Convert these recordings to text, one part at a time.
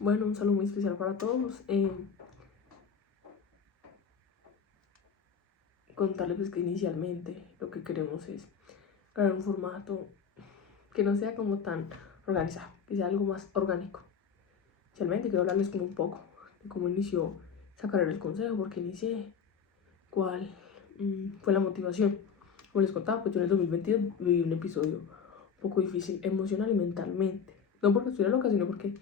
Bueno, un saludo muy especial para todos. Contarles pues, que inicialmente lo que queremos es crear un formato que no sea como tan organizado, que sea algo más orgánico. Inicialmente quiero hablarles como un poco de cómo inició esa carrera del consejo, porque inicié, cuál fue la motivación. Como les contaba, pues yo en el 2022 viví un episodio un poco difícil emocional y mentalmente. No porque estuviera loca, sino porque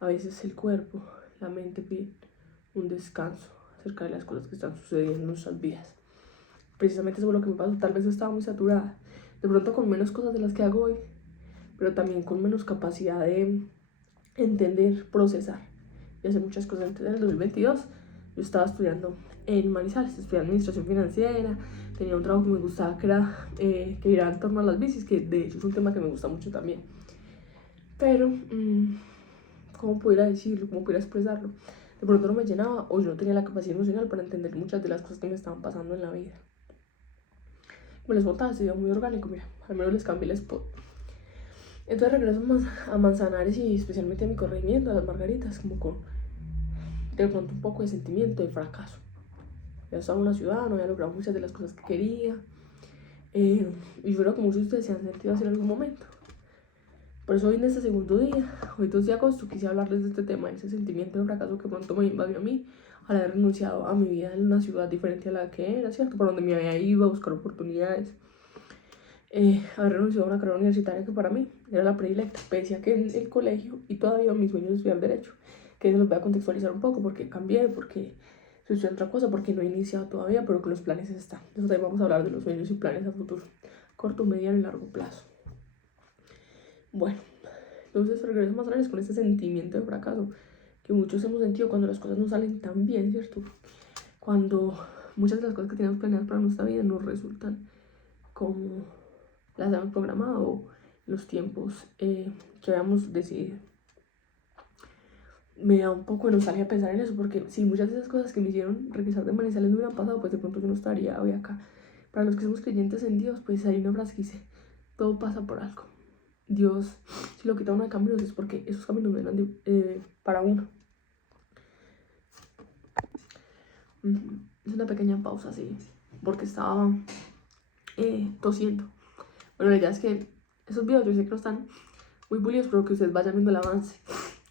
a veces el cuerpo, la mente piden un descanso acerca de las cosas que están sucediendo en nuestras vidas. Precisamente eso fue lo que me pasó. Tal vez estaba muy saturada, de pronto con menos cosas de las que hago hoy, pero también con menos capacidad de entender, procesar y hacer muchas cosas. Entonces en el 2022 yo estaba estudiando en Manizales, estudié administración financiera, tenía un trabajo que me gustaba que era que giraba en torno a las bicis, que de hecho es un tema que me gusta mucho también. Pero, ¿cómo pudiera decirlo? ¿Cómo pudiera expresarlo? De pronto no me llenaba o yo no tenía la capacidad emocional para entender muchas de las cosas que me estaban pasando en la vida. Como les contaba, se dio muy orgánico, mira, al menos les cambié el spot. Entonces regreso a Manzanares y especialmente a mi corregimiento, a las Margaritas, como con de pronto un poco de sentimiento de fracaso. Ya estaba en una ciudad, no había logrado muchas de las cosas que quería. Y yo creo que muchos de ustedes se han sentido así en algún momento. Por eso hoy en este segundo día, hoy 2 de agosto, quise hablarles de este tema, de ese sentimiento de fracaso que pronto me invadió a mí al haber renunciado a mi vida en una ciudad diferente a la que era, ¿cierto? Por donde me había ido a buscar oportunidades. Haber renunciado a una carrera universitaria que para mí era la predilecta, pese a que en el colegio y todavía mis sueños de estudiar Derecho, que se los voy a contextualizar un poco porque cambié, porque estoy otra cosa, porque no he iniciado todavía, pero que los planes están. Entonces también vamos a hablar de los sueños y planes a futuro, corto, mediano y largo plazo. Bueno, entonces regreso más adelante con este sentimiento de fracaso que muchos hemos sentido cuando las cosas no salen tan bien, ¿cierto? Cuando muchas de las cosas que tenemos planeadas para nuestra vida no resultan como las habíamos programado o los tiempos que habíamos decidido. Me da un poco de nostalgia pensar en eso, porque si muchas de esas cosas que me hicieron regresar de Manizales no hubieran pasado, pues de pronto yo no estaría hoy acá. Para los que somos creyentes en Dios, pues hay una frase que dice, todo pasa por algo. Dios, si lo quita uno de caminos es porque esos caminos no eran para uno. Es una pequeña pausa, así, porque estaba tosiendo. Bueno, la idea es que esos videos yo sé que no están muy pulidos, pero que ustedes vayan viendo el avance.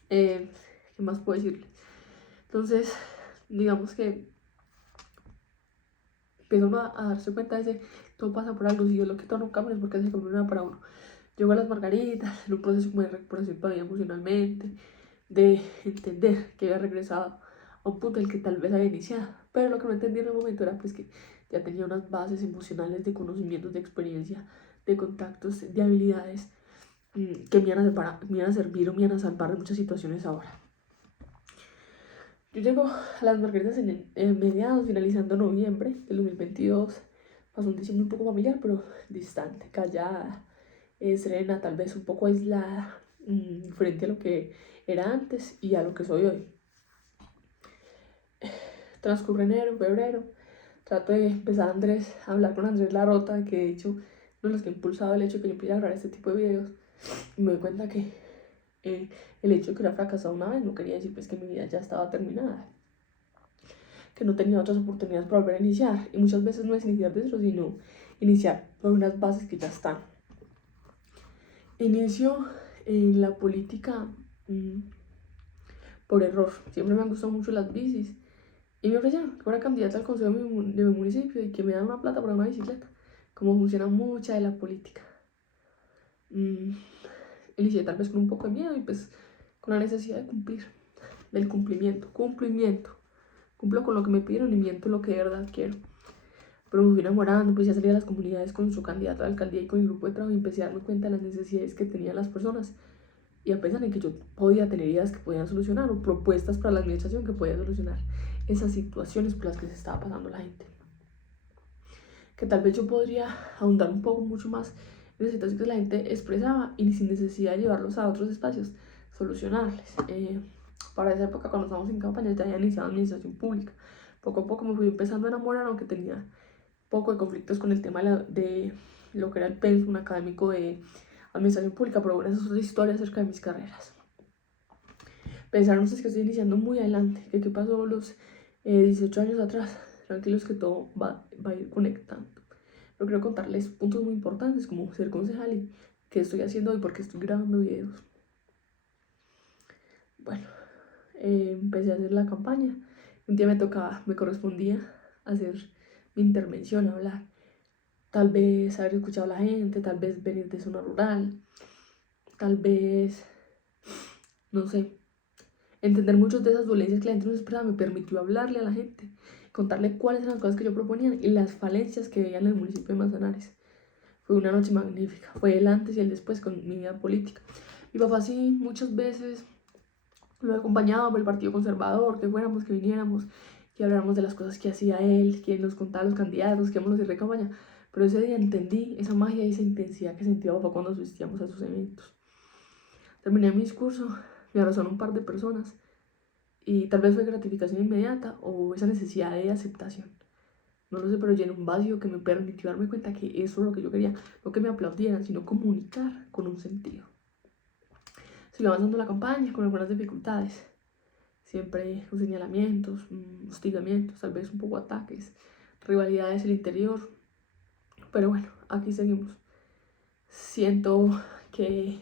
¿Qué más puedo decirles? Entonces, digamos que empiezan a darse cuenta de ese, todo pasa por algo, si Dios lo quita no cambia es porque se cambia una para uno. Llego a las Margaritas, en un proceso como de recuperación todavía emocionalmente, de entender que había regresado a un punto en el que tal vez había iniciado, pero lo que no entendí en el momento era pues que ya tenía unas bases emocionales de conocimientos, de experiencia, de contactos, de habilidades que me iban a servir o me iban a salvar de muchas situaciones ahora. Yo llego a las Margaritas en mediados, finalizando noviembre del 2022. Pasó un diciembre un poco familiar, pero distante, callada, serena, tal vez un poco aislada, frente a lo que era antes y a lo que soy hoy. Transcurre enero, febrero, trato de empezar a hablar con Andrés Larrota, que de hecho uno de los que ha impulsado el hecho de que yo empiece a grabar este tipo de videos, y me doy cuenta que el hecho de que hubiera fracasado una vez no quería decir pues que mi vida ya estaba terminada, que no tenía otras oportunidades para volver a iniciar, y muchas veces no es iniciar de cero, sino iniciar por unas bases que ya están. Inicio en la política por error. Siempre me han gustado mucho las bicis y me ofrecieron que fuera candidata al consejo de mi municipio y que me dan una plata para una bicicleta. Como funciona mucha de la política. Inicié tal vez con un poco de miedo y pues con la necesidad de cumplir, del cumplimiento. Cumplo con lo que me pidieron y miento lo que de verdad quiero. Pero me fui enamorando, empecé a salir a las comunidades con su candidato a la alcaldía y con mi grupo de trabajo y empecé a darme cuenta de las necesidades que tenían las personas. Y a pesar de que yo podía tener ideas que podían solucionar o propuestas para la administración que podían solucionar esas situaciones por las que se estaba pasando la gente. Que tal vez yo podría ahondar un poco mucho más en las situaciones que la gente expresaba y sin necesidad de llevarlos a otros espacios, solucionarles. Para esa época, cuando estábamos en campaña, ya había iniciado administración pública. Poco a poco me fui empezando a enamorar, aunque tenía poco de conflictos con el tema de lo que era el pensum académico de administración pública, pero bueno, esa es otra historia acerca de mis carreras. Pensaron ustedes que estoy iniciando muy adelante, que qué pasó los 18 años atrás. Tranquilos que todo va a ir conectando. Pero quiero contarles puntos muy importantes como ser concejal y qué estoy haciendo hoy porque estoy grabando videos. Bueno, empecé a hacer la campaña. Un día me correspondía hacer mi intervención, hablar. Tal vez haber escuchado a la gente, tal vez venir de zona rural, tal vez, no sé, entender muchas de esas dolencias que la gente nos esperaba. Me permitió hablarle a la gente, contarle cuáles eran las cosas que yo proponía y las falencias que veía en el municipio de Manzanares. Fue una noche magnífica, fue el antes y el después con mi vida política. Mi papá sí, muchas veces lo acompañaba por el Partido Conservador, que fuéramos, que viniéramos, que habláramos de las cosas que hacía él, que nos contaba los candidatos, que íbamos a hacer de campaña. Pero ese día entendí esa magia y esa intensidad que sentía papá cuando asistíamos a sus eventos. Terminé mi discurso, me abrazaron un par de personas y tal vez fue gratificación inmediata o esa necesidad de aceptación. No lo sé, pero llené un vacío que me permitió darme cuenta que eso es lo que yo quería. No que me aplaudieran, sino comunicar con un sentido. Sigo avanzando la campaña con algunas dificultades. Siempre con señalamientos, hostigamientos, tal vez un poco ataques, rivalidades en el interior. Pero bueno, aquí seguimos. Siento que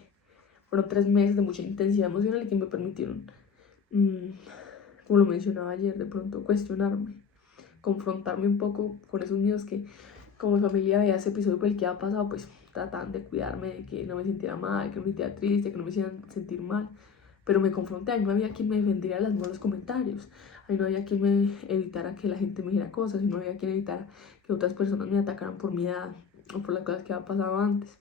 fueron 3 meses de mucha intensidad emocional y que me permitieron, como lo mencionaba ayer, de pronto cuestionarme, confrontarme un poco con esos miedos que como mi familia veía ese episodio por el que había pasado, pues trataban de cuidarme, de que no me sintiera mal, que no me sintiera triste, que no me hicieran sentir mal. Pero me confronté, ahí no había quien me defendiera de los malos comentarios, ahí no había quien me evitara que la gente me dijera cosas, y no había quien evitara que otras personas me atacaran por mi edad o por las cosas que había pasado antes.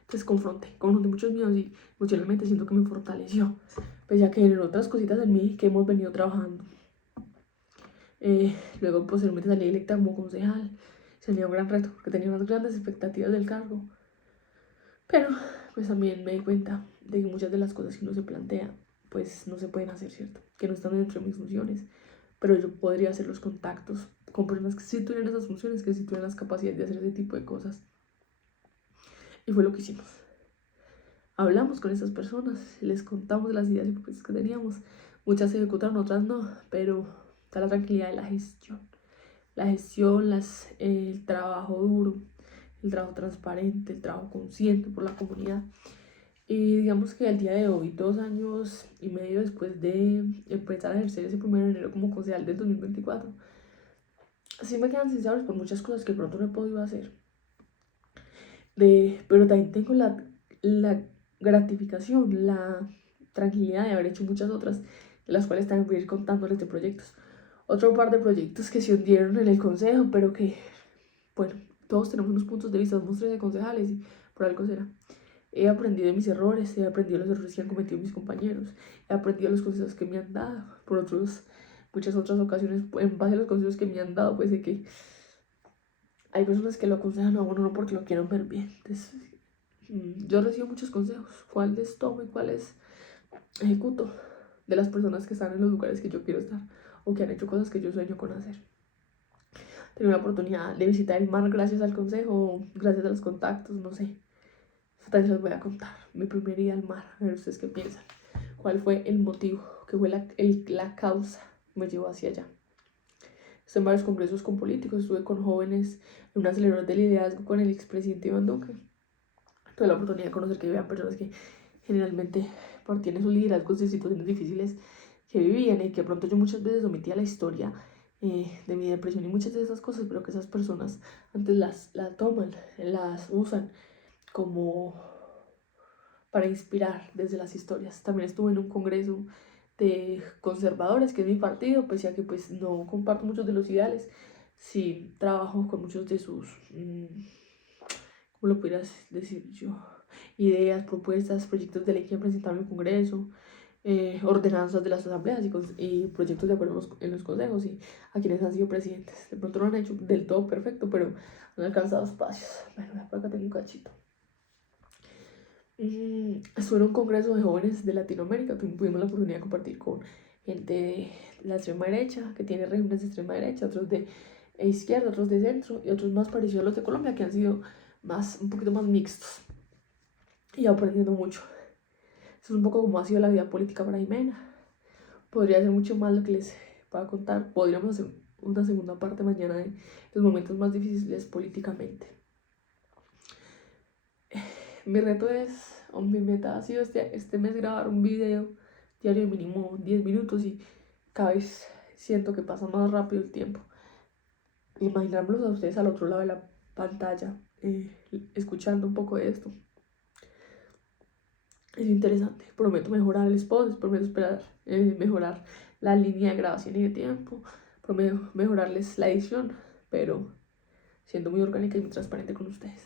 Entonces confronté muchos miedos y emocionalmente siento que me fortaleció, pese a que en otras cositas en mí que hemos venido trabajando. Luego posteriormente salí electa como concejal. Sería un gran reto porque tenía unas grandes expectativas del cargo. Pero pues también me di cuenta de que muchas de las cosas que uno se plantea pues no se pueden hacer, ¿cierto? Que no están dentro de mis funciones. Pero yo podría hacer los contactos con personas que sí tuvieran esas funciones, que sí tuvieran las capacidades de hacer ese tipo de cosas. Y fue lo que hicimos. Hablamos con esas personas, les contamos las ideas y propuestas que teníamos. Muchas se ejecutaron, otras no, pero está la tranquilidad de la gestión. La gestión, el trabajo duro, el trabajo transparente, el trabajo consciente por la comunidad. Y digamos que al día de hoy, 2 años y medio después de empezar a ejercer ese 1 de enero como concejal del 2024, sí me quedan sinceros por muchas cosas que pronto no he podido hacer. Pero también tengo la gratificación, la tranquilidad de haber hecho muchas otras, de las cuales también voy a ir contándoles de proyectos. Otro par de proyectos que se hundieron en el consejo, pero que, bueno, todos tenemos unos puntos de vista, somos 13 concejales y por algo será. He aprendido de mis errores, he aprendido los errores que han cometido mis compañeros, he aprendido los consejos que me han dado, por muchas otras ocasiones, en base a los consejos que me han dado, pues sé que hay personas que lo aconsejan a uno no porque lo quieran ver bien. Entonces, yo recibo muchos consejos, cuáles tomo y cuáles ejecuto de las personas que están en los lugares que yo quiero estar o que han hecho cosas que yo sueño con hacer. Tengo la oportunidad de visitar el mar gracias al consejo, gracias a los contactos, no sé. Esta vez les voy a contar mi primer ida al mar, a ver ustedes qué piensan. ¿Cuál fue el motivo? ¿Qué fue la causa que me llevó hacia allá? Estuve en varios congresos con políticos, estuve con jóvenes en una celebración de liderazgo con el expresidente Iván Duque. Tuve la oportunidad de conocer que vivían personas que generalmente tienen sus liderazgos de situaciones difíciles que vivían y que pronto yo muchas veces omitía la historia de mi depresión y muchas de esas cosas, pero que esas personas antes las toman, las usan como para inspirar desde las historias. También estuve en un congreso de conservadores, que es mi partido, pese a que pues no comparto muchos de los ideales, sí trabajo con muchos de sus, ¿cómo lo pudieras decir yo? Ideas, propuestas, proyectos de ley que han presentado en el congreso, ordenanzas de las asambleas y proyectos de acuerdo en los consejos y a quienes han sido presidentes. De pronto no han hecho del todo perfecto, pero han alcanzado espacios. Bueno, por acá tengo un cachito. Estuve en un congreso de jóvenes de Latinoamérica, tuvimos la oportunidad de compartir con gente de la extrema derecha, que tiene regímenes de extrema derecha, otros de izquierda, otros de centro y otros más parecidos a los de Colombia, que han sido un poquito más mixtos y aprendiendo mucho. Esto es un poco como ha sido la vida política para Jimena. Podría ser mucho más lo que les pueda contar. Podríamos hacer una segunda parte mañana de los momentos más difíciles políticamente. Mi reto es, o mi meta ha sido este mes grabar un video diario de mínimo 10 minutos y cada vez siento que pasa más rápido el tiempo. Imaginármelos a ustedes al otro lado de la pantalla, escuchando un poco de esto. Es interesante. Prometo mejorar el spot, prometo mejorar la línea de grabación y de tiempo, prometo mejorarles la edición, pero siendo muy orgánica y muy transparente con ustedes.